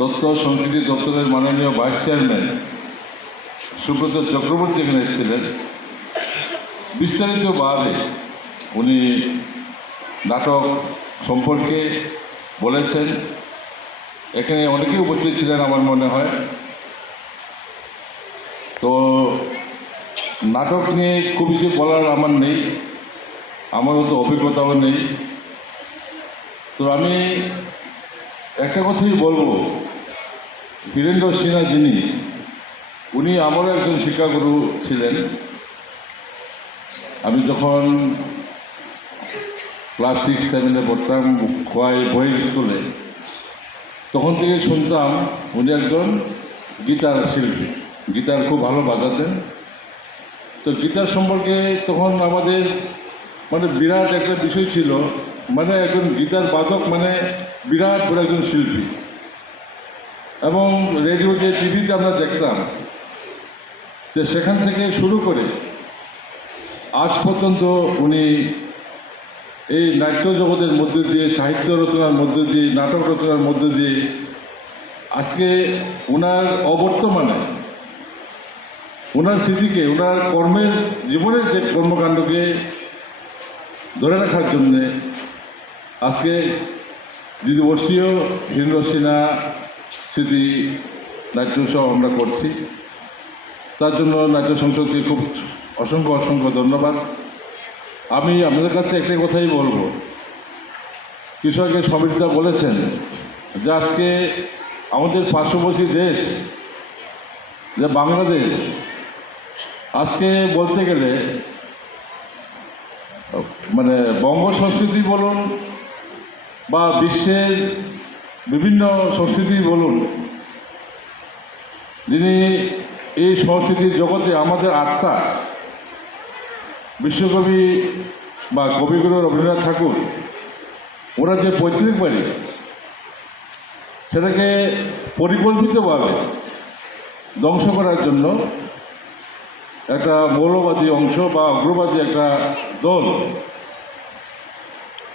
তথ্য সংস্কৃতি দপ্তরের মাননীয় ভাইস চেয়ারম্যান সুব্রত চক্রবর্তী এখানে এসেছিলেন। বিস্তারিতভাবে উনি নাটক সম্পর্কে বলেছেন। এখানে অনেকেই উপস্থিত ছিলেন আমার মনে হয়। তো নাটক নিয়ে খুব কিছু বলার আমার নেই, আমারও তো অভিজ্ঞতাও নেই। তো আমি একটা কথাই বলবো, বীরেন্দ্র সিনহা যিনি, উনি আমারও একজন শিক্ষাগুরু ছিলেন। আমি যখন ক্লাস 6-7 পড়তাম খোয়াই বই স্কুলে, তখন থেকে শুনতাম উনি একজন গিটার শিল্পী, গিটার খুব ভালো বাজাতেন। তো গিটার সম্পর্কে তখন আমাদের বিরাট একটা বিষয় ছিল, একজন গিটার বাদক বিরাট বড় একজন শিল্পী। এবং রেডিওতে টিভিতে আমরা দেখতাম যে সেখান থেকে শুরু করে আজ পর্যন্ত উনি এই নাট্য জগতের মধ্য দিয়ে, সাহিত্য রচনার মধ্য দিয়ে, নাটক রচনার মধ্য দিয়ে আজকে ওনার অবর্তমানে ওনার স্মৃতিকে, ওনার কর্মের জীবনের যে কর্মকাণ্ডকে ধরে রাখার জন্যে আজকে দ্বিদিবর্ষীয় বীরেন্দ্র সিনহা স্মৃতি নাট্য উৎসব আমরা করছি। তার জন্য নাট্য সংসদকে খুব অসংখ্য ধন্যবাদ। আমি আপনাদের কাছে একটাই কথাই বলবো, কৃষকের সমৃদ্ধা বলেছেন যে আজকে আমাদের পার্শ্ববর্তী দেশ যে বাংলাদেশ, আজকে বলতে গেলে বঙ্গ সংস্কৃতি বলুন বা বিশ্বের বিভিন্ন সংস্কৃতি বলুন, যিনি এই সংস্কৃতির জগতে আমাদের আত্মা, বিশ্বকবি বা কবিগুরু রবীন্দ্রনাথ ঠাকুর, ওরা যে পৈতৃক বাড়ি, সেটাকে পরিকল্পিতভাবে ধ্বংস করার জন্য একটা মৌলবাদী অংশ বা অগ্রবাদী একটা দল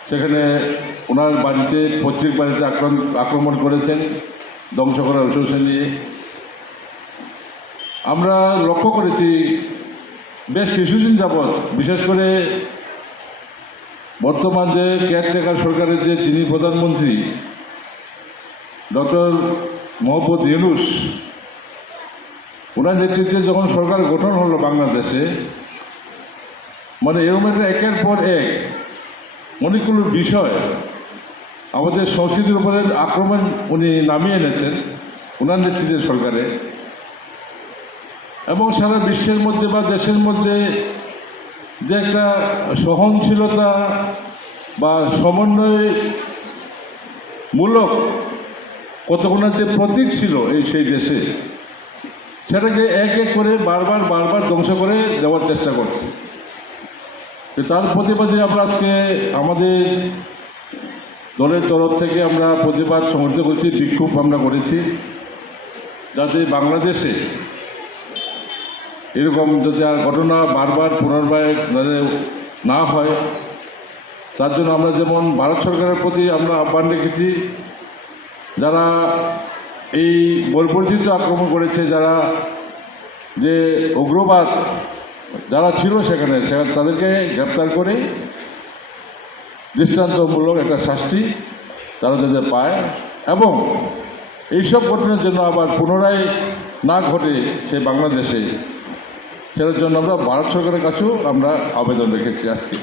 সেখানে ওনার বাড়িতে, পৈতৃক বাড়িতে আক্রমণ করেছেন, ধ্বংস করার উদ্দেশ্য নিয়ে। আমরা লক্ষ্য করেছি বেশ কিছুদিন যাবৎ, বিশেষ করে বর্তমান যে কেয়ারটেকার সরকারের যে যিনি প্রধানমন্ত্রী ডক্টর মোহাম্মদ ইউনূস, ওনার নেতৃত্বে যখন সরকার গঠন হলো বাংলাদেশে, এরকম একটা একের পর এক অনেকগুলো বিষয় আমাদের সংস্কৃতির উপরে আক্রমণ উনি নামিয়ে এনেছেন ওনার নেতৃত্বের সরকারে। এবং সারা বিশ্বের মধ্যে বা দেশের মধ্যে যে একটা সহনশীলতা বা সমন্বয়মূলক কতগুলো যে প্রতীক ছিল সেই দেশে, সেটাকে এক এক করে বারবার ধ্বংস করে দেওয়ার চেষ্টা করছে। তার প্রতিবাদে আমরা আজকে আমাদের দলের তরফ থেকে আমরা প্রতিবাদ সংগঠিত করছি, বিক্ষোভ আমরা করেছি, যাতে বাংলাদেশে এরকম যদি আর ঘটনা পুনরায় যাতে না হয়, তার জন্য আমরা যেমন ভারত সরকারের প্রতি আমরা আহ্বান রেখেছি, যারা এই বর্বরচিত আক্রমণ করেছে, যারা যে উগ্রবাদ যারা ছিল সেখানে তাদেরকে গ্রেপ্তার করে দৃষ্টান্তমূলক একটা শাস্তি তারা যাতে পায়, এবং এইসব ঘটনার জন্য আবার পুনরায় না ঘটে সেই বাংলাদেশে, সেটার জন্য আমরা ভারত সরকারের কাছেও আমরা আবেদন রেখেছি আজকে।